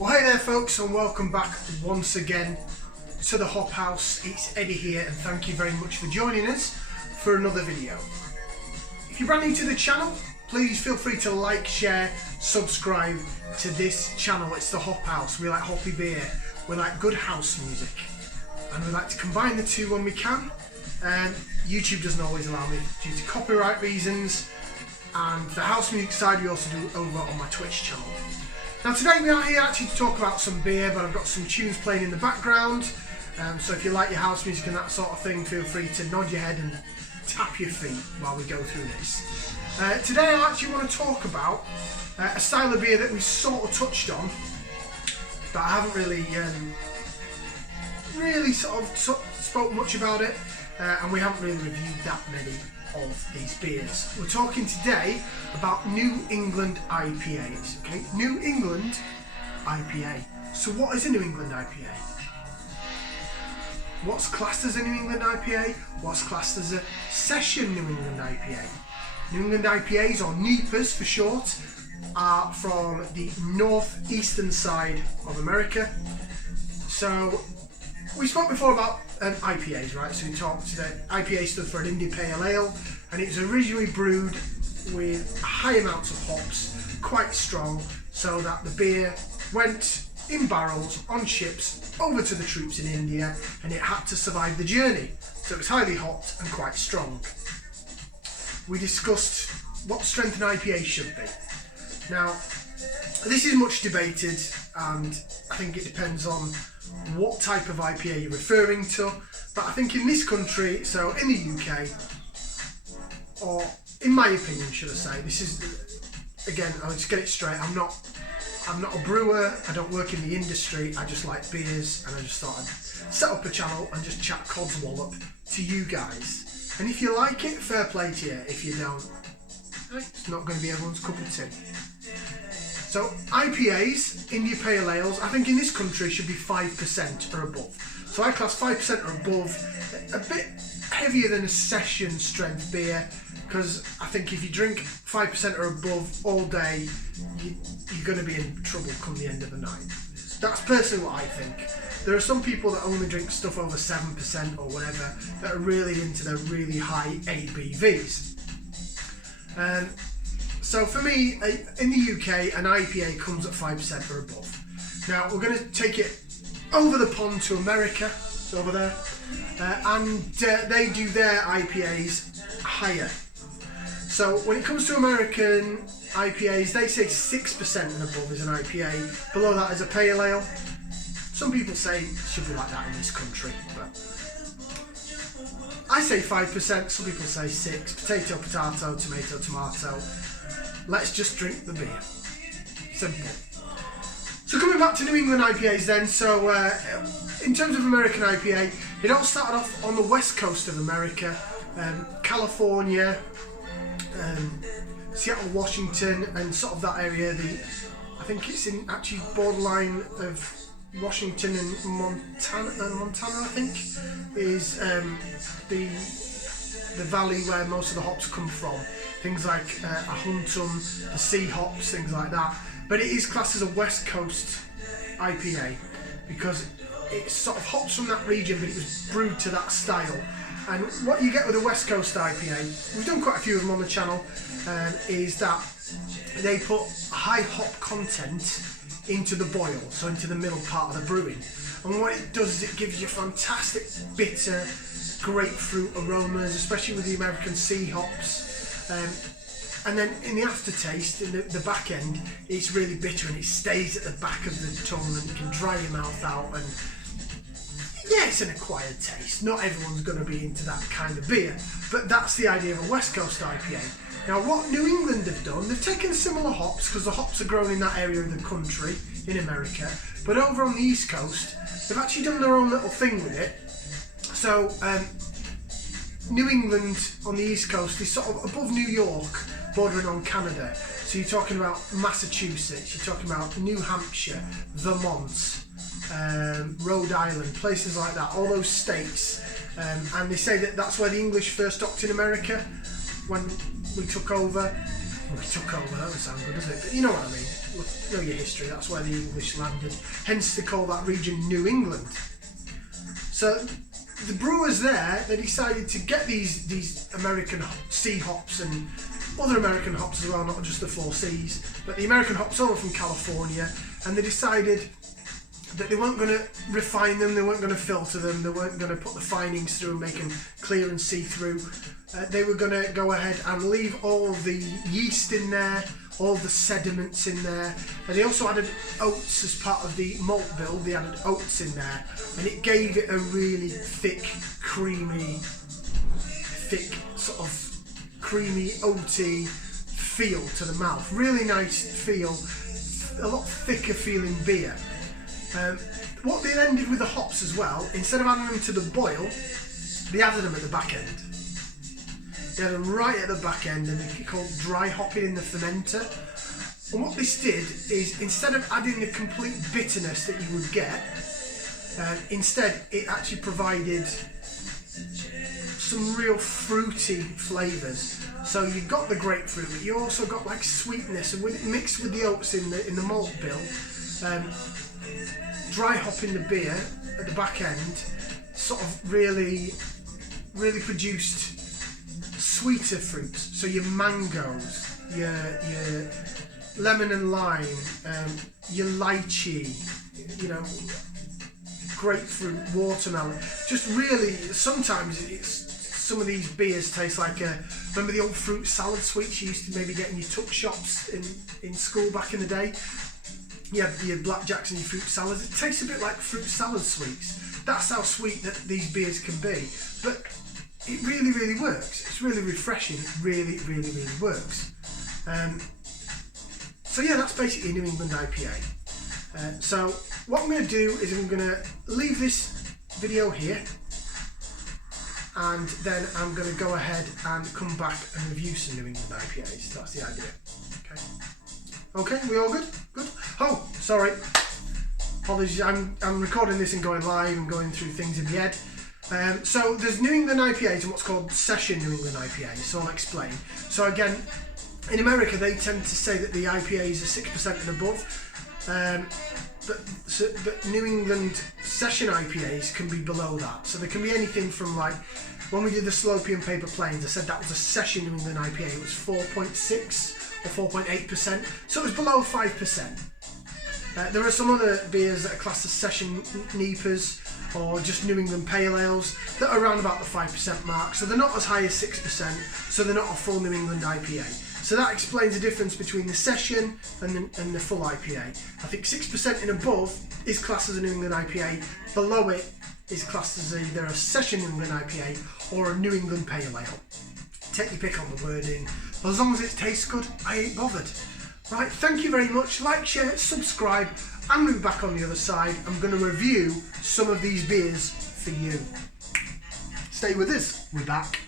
Well, hey there folks, and welcome back once again to the Hop House. It's Eddie here, and thank you very much for joining us for another video. If you're brand new to the channel, please feel free to like, share, subscribe to this channel. It's the Hop House. We like hoppy beer, we like good house music, and we like to combine the two when we can. YouTube doesn't always allow me due to copyright reasons, and the house music side we also do over on my Twitch channel. Now today we are here actually to talk about some beer, but I've got some tunes playing in the background, so if you like your house music and that sort of thing, feel free to nod your head and tap your feet while we go through this. Today I actually want to talk about a style of beer that we sort of touched on, but I haven't really spoke much about it, and we haven't really reviewed that many of these beers. We're talking today about New England IPAs. Okay, New England IPA. So what is a New England IPA? What's classed as a New England IPA? What's classed as a session New England IPA? New England IPAs, or NEIPAs for short, are from the northeastern side of America. So we spoke before about IPAs, right? So we talked that IPA stood for an India Pale Ale, and it was originally brewed with high amounts of hops, quite strong, so that the beer went in barrels on ships over to the troops in India, and it had to survive the journey. So it was highly hopped and quite strong. We discussed what strength an IPA should be. Now, this is much debated, and I think it depends on what type of IPA you're referring to, but I think in this country, so in the UK, or in my opinion should I say, this is, again, I'll just get it straight, I'm not a brewer, I don't work in the industry, I just like beers, and I just thought I'd set up a channel and just chat codswallop to you guys. And if you like it, fair play to you. If you don't, it's not going to be everyone's cup of tea. So IPAs, India Pale Ales, I think in this country should be 5% or above. So I class 5% or above a bit heavier than a session strength beer, because I think if you drink 5% or above all day, you're going to be in trouble come the end of the night. That's personally what I think. There are some people that only drink stuff over 7% or whatever that are really into their really high ABVs. So for me, in the UK, an IPA comes at 5% or above. Now we're going to take it over the pond to America, it's over there, and they do their IPAs higher. So when it comes to American IPAs, they say 6% and above is an IPA, below that is a pale ale. Some people say it should be like that in this country, but I say 5%, some people say 6%, potato, potato, tomato, tomato. Let's just drink the beer. Simple. So coming back to New England IPAs then, so in terms of American IPA, it all started off on the west coast of America, California, Seattle, Washington, and sort of that area. I think it's in actually borderline of Washington and Montana, I think, is the valley where most of the hops come from. Things like a Huntum, the sea hops, things like that. But it is classed as a West Coast IPA because it sort of hops from that region, but it was brewed to that style. And what you get with a West Coast IPA, we've done quite a few of them on the channel, is that they put high hop content into the boil, so into the middle part of the brewing. And what it does is it gives you fantastic bitter grapefruit aromas, especially with the American sea hops. And then in the aftertaste, in the back end, it's really bitter and it stays at the back of the tongue and you can dry your mouth out. And yeah, it's an acquired taste. Not everyone's going to be into that kind of beer, but that's the idea of a West Coast IPA. Now, what New England have done, they've taken similar hops because the hops are grown in that area of the country in America, but over on the East Coast, they've actually done their own little thing with it. So, New England on the East Coast is sort of above New York, bordering on Canada. So you're talking about Massachusetts, you're talking about New Hampshire, Vermont, Rhode Island, places like that, all those states. And they say that that's where the English first docked in America when we took over. we took over, that doesn't sound good, does it? But you know what I mean. Look, know your history, that's where the English landed. Hence they call that region New England. So the brewers there, they decided to get these American sea hops and other American hops as well, not just the 4 Cs, but the American hops over from California, and they decided that they weren't going to refine them, they weren't going to filter them, they weren't going to put the finings through and make them clear and see-through. They were going to go ahead and leave all the yeast in there, all the sediments in there, and they also added oats as part of the malt bill. They added oats in there, and it gave it a really thick, oaty feel to the mouth. Really nice feel, a lot thicker feeling beer. What they then did with the hops as well, instead of adding them to the boil, they added them at the back end. They had them right at the back end, and they're called dry hopping in the fermenter. And what this did is, instead of adding the complete bitterness that you would get, instead it actually provided some real fruity flavours. So you got the grapefruit, but you also got like sweetness, and mixed with the oats in the malt bill. Dry hopping the beer at the back end sort of really produced sweeter fruits. So your mangoes, your lemon and lime, your lychee, grapefruit, watermelon. Just really, sometimes some of these beers taste like remember the old fruit salad sweets you used to maybe get in your tuck shops in school back in the day? You have your blackjacks and your fruit salads. It tastes a bit like fruit salad sweets. That's how sweet that these beers can be. But it really, really works. It's really refreshing. It really, really, really works. So yeah, that's basically a New England IPA. So what I'm going to do is I'm going to leave this video here, and then I'm going to go ahead and come back and review some New England IPAs. That's the idea. Okay, we all good? Good? Oh, sorry. Apologies, I'm recording this and going live and going through things in the head. So there's New England IPAs and what's called Session New England IPAs, so I'll explain. So again, in America they tend to say that the IPAs are 6% and above, but New England Session IPAs can be below that. So there can be anything from, like, when we did the Slopey and Paper Plains, I said that was a Session New England IPA. It was 4.6 or 4.8%, so it was below 5%. There are some other beers that are classed as Session NEIPAs or just New England Pale Ales that are around about the 5% mark, so they're not as high as 6%, so they're not a full New England IPA. So that explains the difference between the Session and the full IPA. I think 6% and above is classed as a New England IPA, below it is classed as either a Session New England IPA or a New England Pale Ale. Take your pick on the wording. As long as it tastes good, I ain't bothered. Right, thank you very much. Like, share, subscribe. I'm going to be back on the other side. I'm going to review some of these beers for you. Stay with us. We're back.